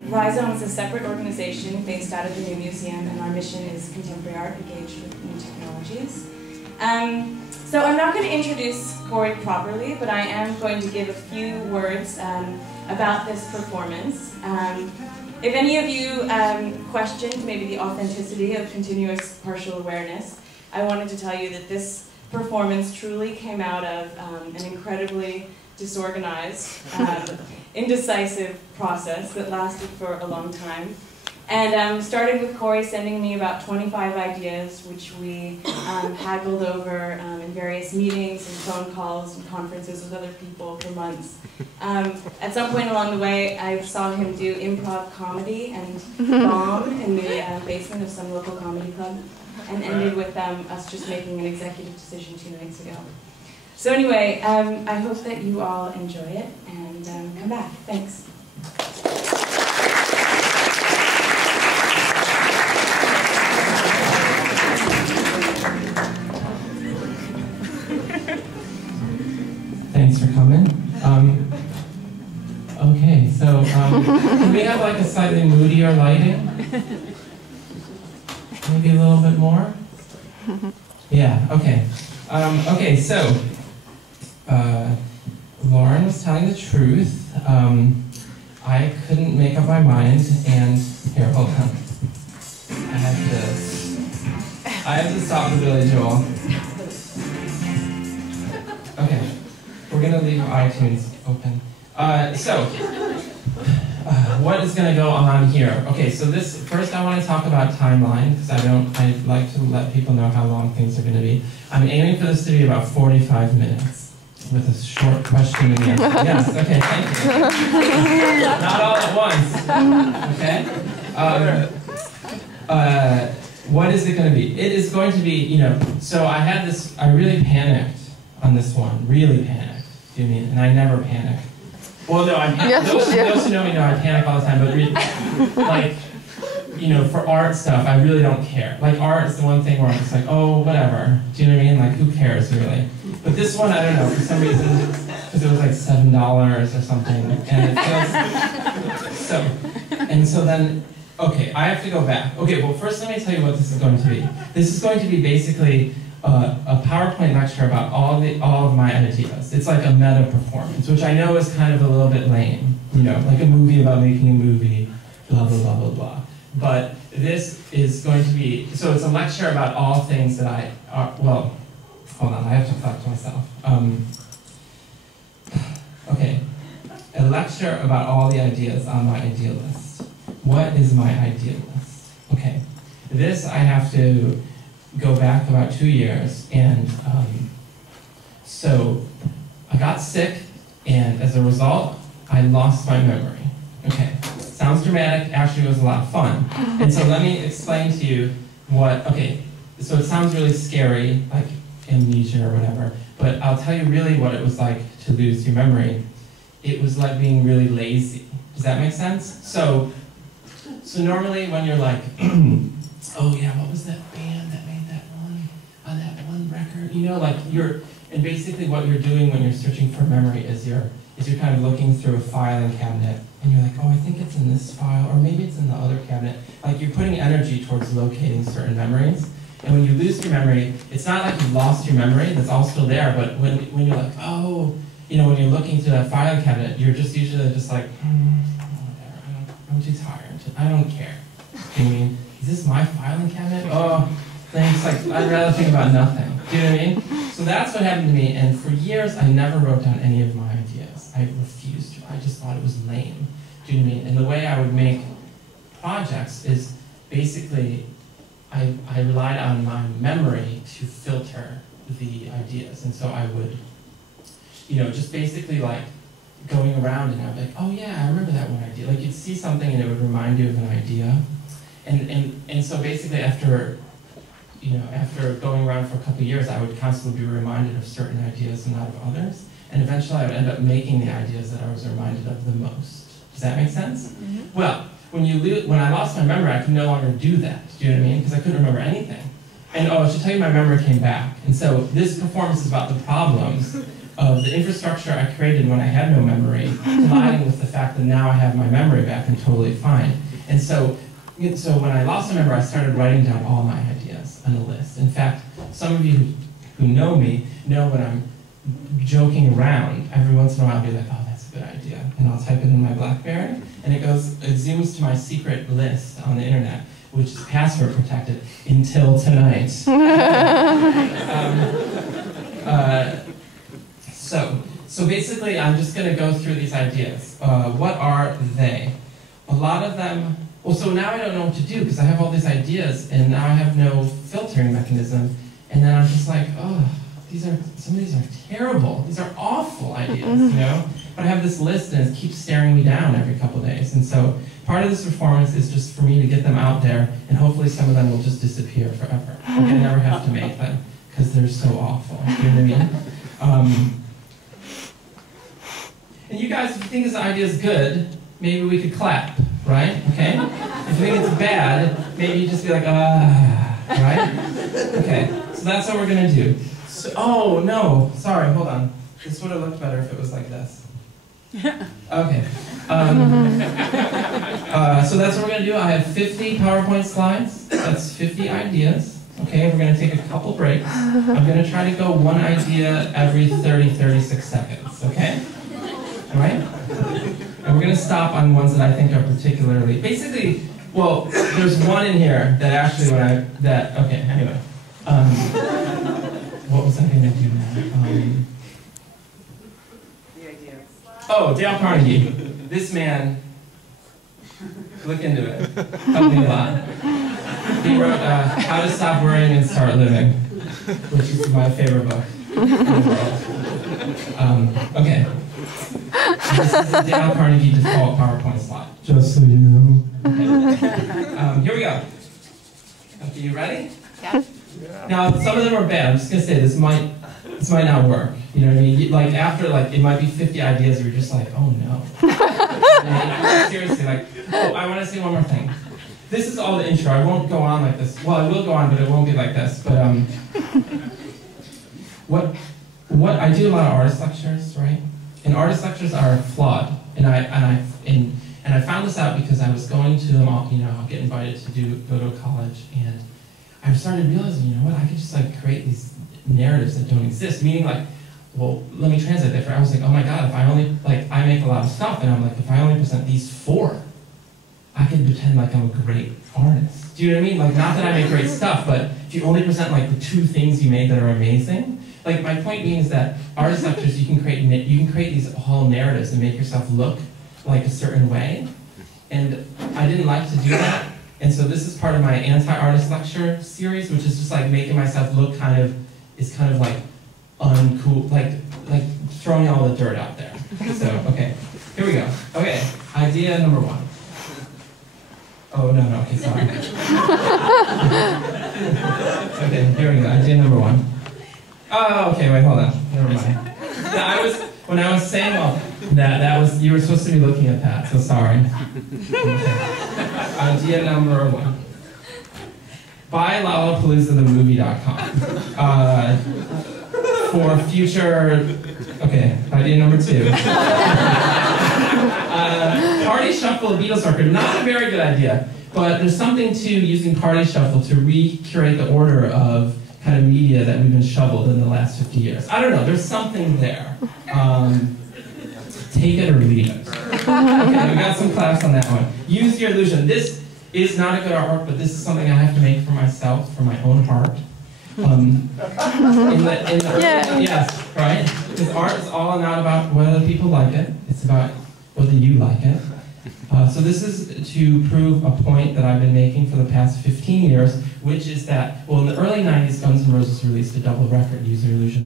Rhizome is a separate organization based out of the New Museum, and our mission is contemporary art engaged with new technologies. So I'm not going to introduce Cory properly, but I am going to give a few words about this performance. If any of you questioned maybe the authenticity of continuous partial awareness, I wanted to tell you that this performance truly came out of an incredibly disorganized, indecisive process that lasted for a long time. And started with Cory sending me about 25 ideas, which we haggled over in various meetings and phone calls and conferences with other people for months. At some point along the way, I saw him do improv comedy and bomb in the basement of some local comedy club, and ended with us just making an executive decision 2 nights ago. So anyway, I hope that you all enjoy it and come back. Thanks. Thanks for coming. Okay, so can we have like a slightly moodier lighting? Maybe a little bit more? Yeah, okay. Okay, so Lauren was telling the truth. I couldn't make up my mind, and here, hold on. I have to stop the Billy Joel. Okay, we're gonna leave iTunes open. What is gonna go on here? Okay, so first I want to talk about timeline, because I like to let people know how long things are gonna be. I'm aiming for this to be about 45 minutes, with a short question and answer. Yes, okay, thank you. Not all at once, okay? What is it gonna be? It is going to be, so I really panicked on this one, really panicked, do you mean? And I never panic. Well, no, those who know me know I panic all the time, but for art stuff, I really don't care. Like, art is the one thing where I'm just like, oh, whatever. Do you know what I mean? Like, who cares, really? But this one, I don't know, for some reason, because it was like $7 or something, and it feels, so then, okay, I have to go back. Okay, well, first let me tell you what this is going to be. This is going to be basically a PowerPoint lecture about all of my ideas. It's like a meta performance, which I know is kind of a little bit lame, like a movie about making a movie, blah, blah, blah, blah, blah. But this is going to be, so it's a lecture about all things that well, hold on, I have to collect myself. Okay, a lecture about all the ideas on my idea list. What is my idea list? Okay, this I have to go back about 2 years, and so I got sick, and as a result, I lost my memory. Okay, sounds dramatic, actually it was a lot of fun. And so let me explain to you okay, so it sounds really scary, like amnesia or whatever, but I'll tell you really what it was like to lose your memory. It was like being really lazy. Does that make sense? So normally when you're like, oh yeah, what was that band that made that one record? And basically what you're doing when you're searching for memory is you're kind of looking through a filing cabinet, and you're like, oh, I think it's in this file, or maybe it's in the other cabinet. Like, you're putting energy towards locating certain memories. And when you lose your memory, it's not like you lost your memory, that's all still there, but when you're like, oh, when you're looking through that filing cabinet, you're just usually just like, whatever, I'm too tired, I don't care. I mean, is this my filing cabinet? Oh, thanks, like, I'd rather think about nothing. Do you know what I mean? So that's what happened to me, and for years, I never wrote down any of my ideas. I refused to. I just thought it was lame. Do you know what I mean? And the way I would make projects is basically, I relied on my memory to filter the ideas. And so I would, just basically like going around, and I'd be like, oh yeah, I remember that one idea. Like, you'd see something and it would remind you of an idea. And so basically after going around for a couple of years, I would constantly be reminded of certain ideas and not of others. And eventually I would end up making the ideas that I was reminded of the most. Does that make sense? Mm-hmm. Well, when I lost my memory, I could no longer do that. Do you know what I mean? Because I couldn't remember anything. And I should tell you, my memory came back. And so this performance is about the problems of the infrastructure I created when I had no memory, colliding with the fact that now I have my memory back and totally fine. And so when I lost my memory, I started writing down all my ideas on a list. In fact, some of you who know me know when I'm joking around, every once in a while I'll be like, oh, that's a good idea. And I'll type it in my BlackBerry, and it zooms to my secret list on the internet, which is password protected until tonight. So basically, I'm just going to go through these ideas. What are they? A lot of them, well, so now I don't know what to do because I have all these ideas and now I have no filtering mechanism. And then I'm just like, oh, some of these are terrible. These are awful ideas, you know? But I have this list and it keeps staring me down every couple of days. And so part of this performance is just for me to get them out there, and hopefully some of them will just disappear forever. Like I never have to make them because they're so awful. You know what I mean? And you guys, if you think this idea is good, maybe we could clap, right? Okay? If you think it's bad, maybe you just be like, right? Okay, so that's what we're gonna do. So, oh no, sorry, hold on. This would have looked better if it was like this. Okay. So that's what we're gonna do. I have 50 PowerPoint slides. That's 50 ideas. Okay, we're gonna take a couple breaks. I'm gonna try to go one idea every 36 seconds, okay? All right? And we're gonna stop on ones that I think are particularly, basically, well, there's one in here that actually okay, anyway. What was I gonna do now? Oh, Dale Carnegie. This man, look into it. Helped me a lot. He wrote How to Stop Worrying and Start Living, which is my favorite book in the world. Okay. This is the Dale Carnegie default PowerPoint slide, just so you know. Okay. Here we go. Okay, you ready? Yeah. Now, some of them are bad. I'm just going to say this might not work. You know what I mean? Like, after, like, it might be 50 ideas where you're just like, oh, no. Seriously, like, oh, I want to say one more thing. This is all the intro. I won't go on like this. Well, I will go on, but it won't be like this. But what I do a lot of artist lectures, right? And artist lectures are flawed. And I found this out because I was going to them all, you know, I'll get invited to go to a college, and I started realizing, you know what, I could just like create these narratives that don't exist. Meaning like, well, let me translate that for, I was like, oh my God, if I only, like, I make a lot of stuff, and I'm like, if I only present these 4, I can pretend like I'm a great artist. Do you know what I mean? Like, not that I make great stuff, but if you only present like the 2 things you made that are amazing, like my point being is that artist lectures, you can create these whole narratives and make yourself look like a certain way. And I didn't like to do that. And so this is part of my anti-artist lecture series, which is just like making myself look kind of like uncool, like throwing all the dirt out there. So, okay, here we go. Okay, idea number 1. Oh, no, okay, sorry. Okay, here we go, idea number 1. Oh, okay, wait, hold on, never mind. When I was saying all that was, you were supposed to be looking at that, so sorry. Okay. Idea number 1. Buy LollapaloozaTheMovie.com. For future, okay, idea number 2. Party Shuffle Beatles record, not a very good idea, but there's something to using Party Shuffle to recurate the order of kind of media that we've been shoveled in the last 50 years. I don't know, there's something there. Take it or leave it. Okay, we got some claps on that one. Use your illusion. This is not a good artwork, but this is something I have to make for myself, for my own heart. Yes, right? Because art is all not about whether people like it, it's about whether you like it. So this is to prove a point that I've been making for the past 15 years, which is that, well, in the early 90s, Guns N' Roses released a double record, Use Your Illusion.